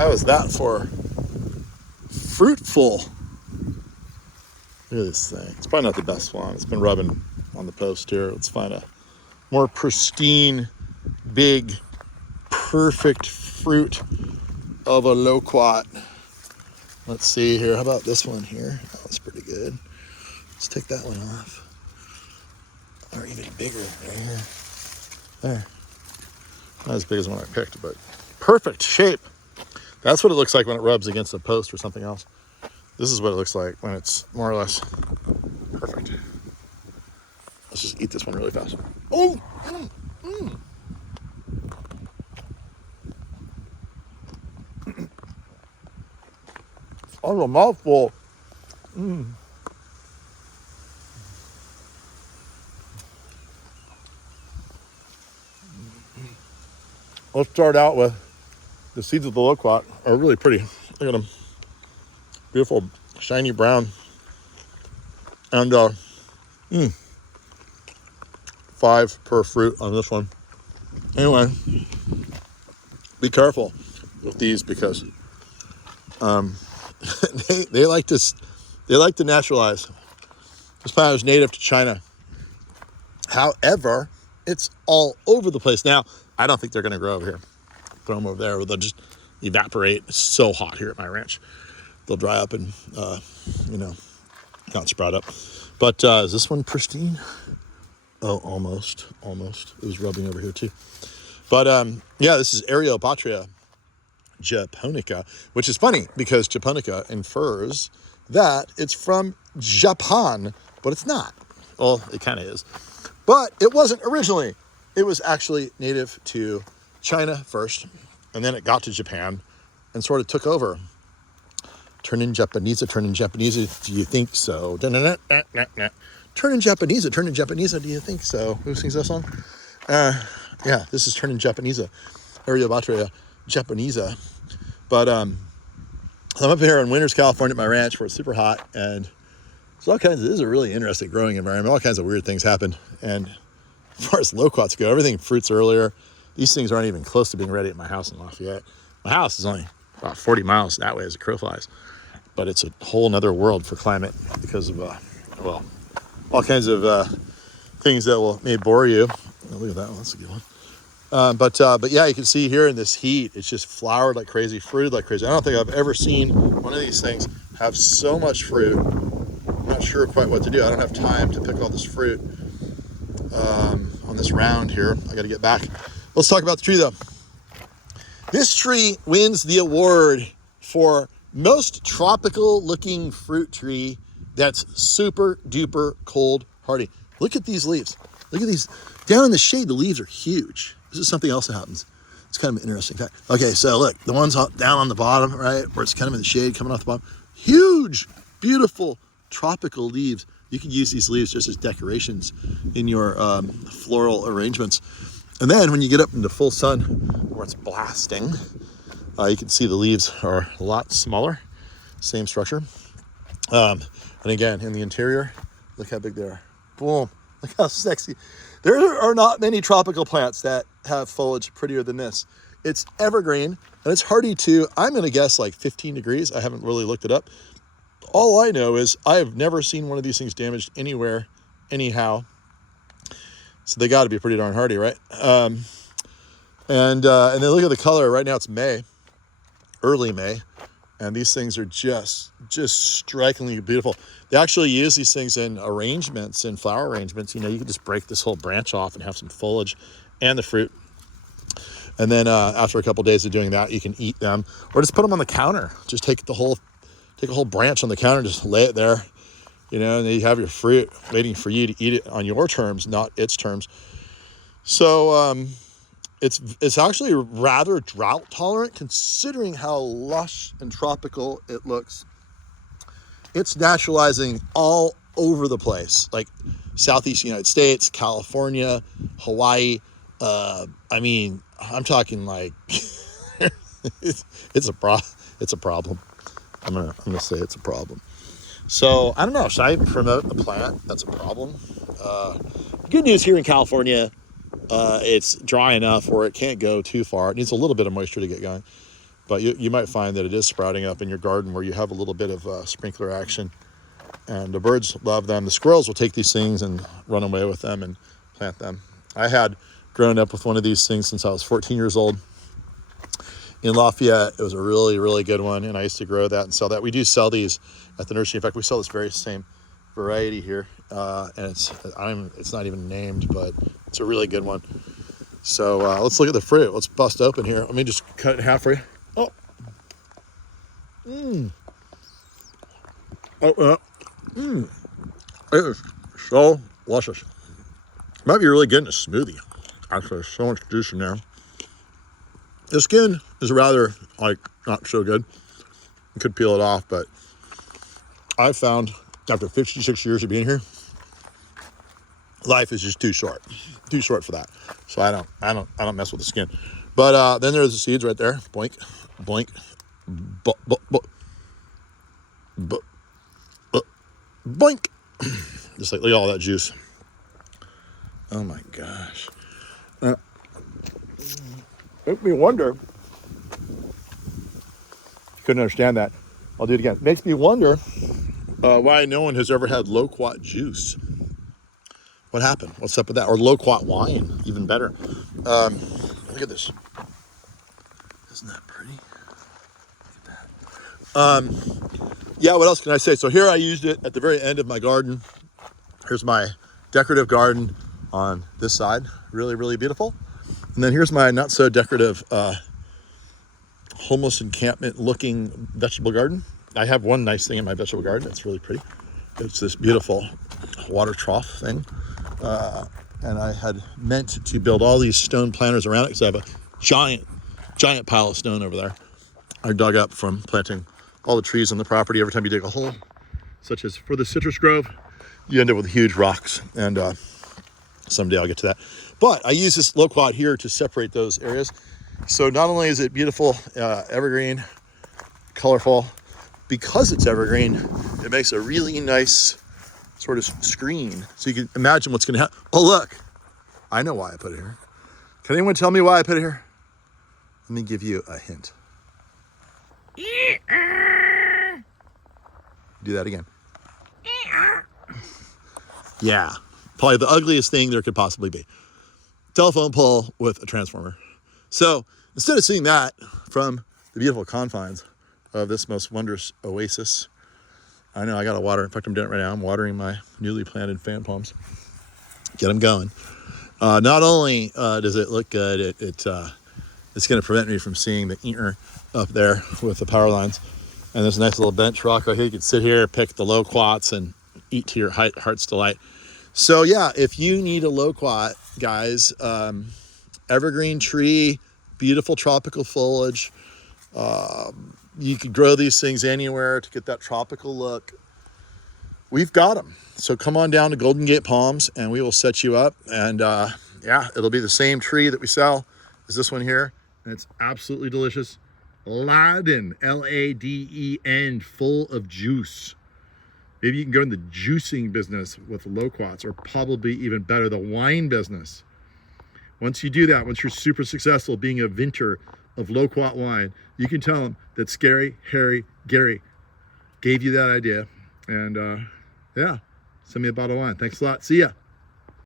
How is that for fruitful? Look at this thing. It's probably not the best one. It's been rubbing on the post here. Let's find a more pristine, big, perfect fruit of a loquat. Let's see here. How about this one here? That was pretty good. Let's take that one off. Or even bigger right here. There. Not as big as the one I picked, but perfect shape. That's what it looks like when it rubs against a post or something else. This is what it looks like when it's more or less perfect. Let's just eat this one really fast. Oh! Oh, a mouthful. Let's start out with the seeds of the loquat. Are really pretty. Look at them. Beautiful, shiny brown. And 5 per fruit on this one. Anyway, be careful with these because they like to naturalize. This plant is native to China. However, it's all over the place. Now, I don't think they're going to grow over here. Throw them over there, or they'll just evaporate. It's so hot here at my ranch. They'll dry up and, not sprout up. But is this one pristine? Oh, almost. It was rubbing over here too. But this is Eriobotrya japonica, which is funny because japonica infers that it's from Japan, but it's not. Well, it kind of is. But it wasn't originally. It was actually native to China first, and then it got to Japan and sort of took over. Turn in Japanese, do you think so? Turn in Japanese, do you think so? Who sings that song? This is Turn in Japanese, Eriobotrya Japanese. But I'm up here in Winters, California at my ranch where it's super hot, and this is a really interesting growing environment. All kinds of weird things happen. And as far as loquats go, everything fruits earlier. These things aren't even close to being ready at my house in Lafayette. My house is only about 40 miles that way as a crow flies. But it's a whole nother world for climate because of, all kinds of things that may bore you. Oh, look at that one. That's a good one. But yeah, you can see here in this heat, it's just flowered like crazy, fruited like crazy. I don't think I've ever seen one of these things have so much fruit. I'm not sure quite what to do. I don't have time to pick all this fruit on this round here. I got to get back. Let's talk about the tree though. This tree wins the award for most tropical looking fruit tree that's super duper cold hardy. Look at these leaves. Look at these. Down in the shade, the leaves are huge. This is something else that happens. It's kind of an interesting fact. Okay, so look, the ones down on the bottom, right, where it's kind of in the shade coming off the bottom, huge, beautiful tropical leaves. You can use these leaves just as decorations in your floral arrangements. And then when you get up into full sun where it's blasting, you can see the leaves are a lot smaller, same structure. And again, in the interior, look how big they are. Boom, look how sexy. There are not many tropical plants that have foliage prettier than this. It's evergreen, and it's hardy to, I'm gonna guess like 15 degrees. I haven't really looked it up. All I know is I have never seen one of these things damaged anywhere, anyhow. So they gotta be pretty darn hardy, right? And then look at the color. Right now it's May, early May, and these things are just strikingly beautiful. They actually use these things in arrangements, in flower arrangements. You know, you can just break this whole branch off and have some foliage and the fruit. And then after a couple days of doing that, you can eat them or just put them on the counter. Just take a whole branch on the counter, just lay it there, you know, and then you have your fruit waiting for you to eat it on your terms, not its terms. So it's actually rather drought tolerant considering how lush and tropical it looks. It's naturalizing all over the place, like Southeast United States, California, Hawaii. I'm talking like it's a problem. I'm gonna say it's a problem. So I don't know. Should I promote a plant that's a problem? Good news here in California, it's dry enough where it can't go too far. It needs a little bit of moisture to get going. But you might find that it is sprouting up in your garden where you have a little bit of sprinkler action. And the birds love them. The squirrels will take these things and run away with them and plant them. I had grown up with one of these things since I was 14 years old. In Lafayette, it was a really, really good one, and I used to grow that and sell that. We do sell these at the nursery. In fact, we sell this very same variety here, and it's not even named, but it's a really good one. So let's look at the fruit. Let's bust open here. Let me just cut it in half for you. Oh, it is so luscious. Might be really good in a smoothie. Actually, there's so much juice in there. The skin is rather, like, not so good. You could peel it off, but I've found after 56 years of being here, life is just too short for that. So I don't mess with the skin. But then there's the seeds right there. Boink, boink, boink. Just like, look at all that juice. Oh my gosh. Makes me wonder. Couldn't understand that. I'll do it again. Makes me wonder why no one has ever had loquat juice. What happened? What's up with that? Or loquat wine, even better. Look at this. Isn't that pretty? Look at that. Yeah, what else can I say? So here I used it at the very end of my garden. Here's my decorative garden on this side. Really, really beautiful. And then here's my not so decorative homeless encampment looking vegetable garden. I have one nice thing in my vegetable garden that's really pretty. It's this beautiful water trough thing. And I had meant to build all these stone planters around it because I have a giant pile of stone over there. I dug up from planting all the trees on the property. Every time you dig a hole, such as for the citrus grove, you end up with huge rocks. And someday I'll get to that. But I use this loquat here to separate those areas. So not only is it beautiful, evergreen, colorful, because it's evergreen, it makes a really nice sort of screen. So you can imagine what's going to happen. Oh, look, I know why I put it here. Can anyone tell me why I put it here? Let me give you a hint. Do that again. Yeah, probably the ugliest thing there could possibly be. Telephone pole with a transformer. So instead of seeing that from the beautiful confines of this most wondrous oasis, I know I got to water. In fact, I'm doing it right now. I'm watering my newly planted fan palms. Get them going. Not only does it look good, it's going to prevent me from seeing the eater up there with the power lines. And there's a nice little bench rock right here. You can sit here, pick the loquats, and eat to your heart's delight. So yeah, if you need a loquat, guys, evergreen tree, beautiful tropical foliage. You could grow these things anywhere to get that tropical look. We've got them. So come on down to Golden Gate Palms and we will set you up. And yeah, it'll be the same tree that we sell as this one here. And it's absolutely delicious. Laden, L-A-D-E-N, full of juice. Maybe you can go in the juicing business with loquats, or probably even better, the wine business. Once you do that, once you're super successful being a vintner of loquat wine, you can tell them that Scary Harry Gary gave you that idea. And yeah, send me a bottle of wine. Thanks a lot. See ya.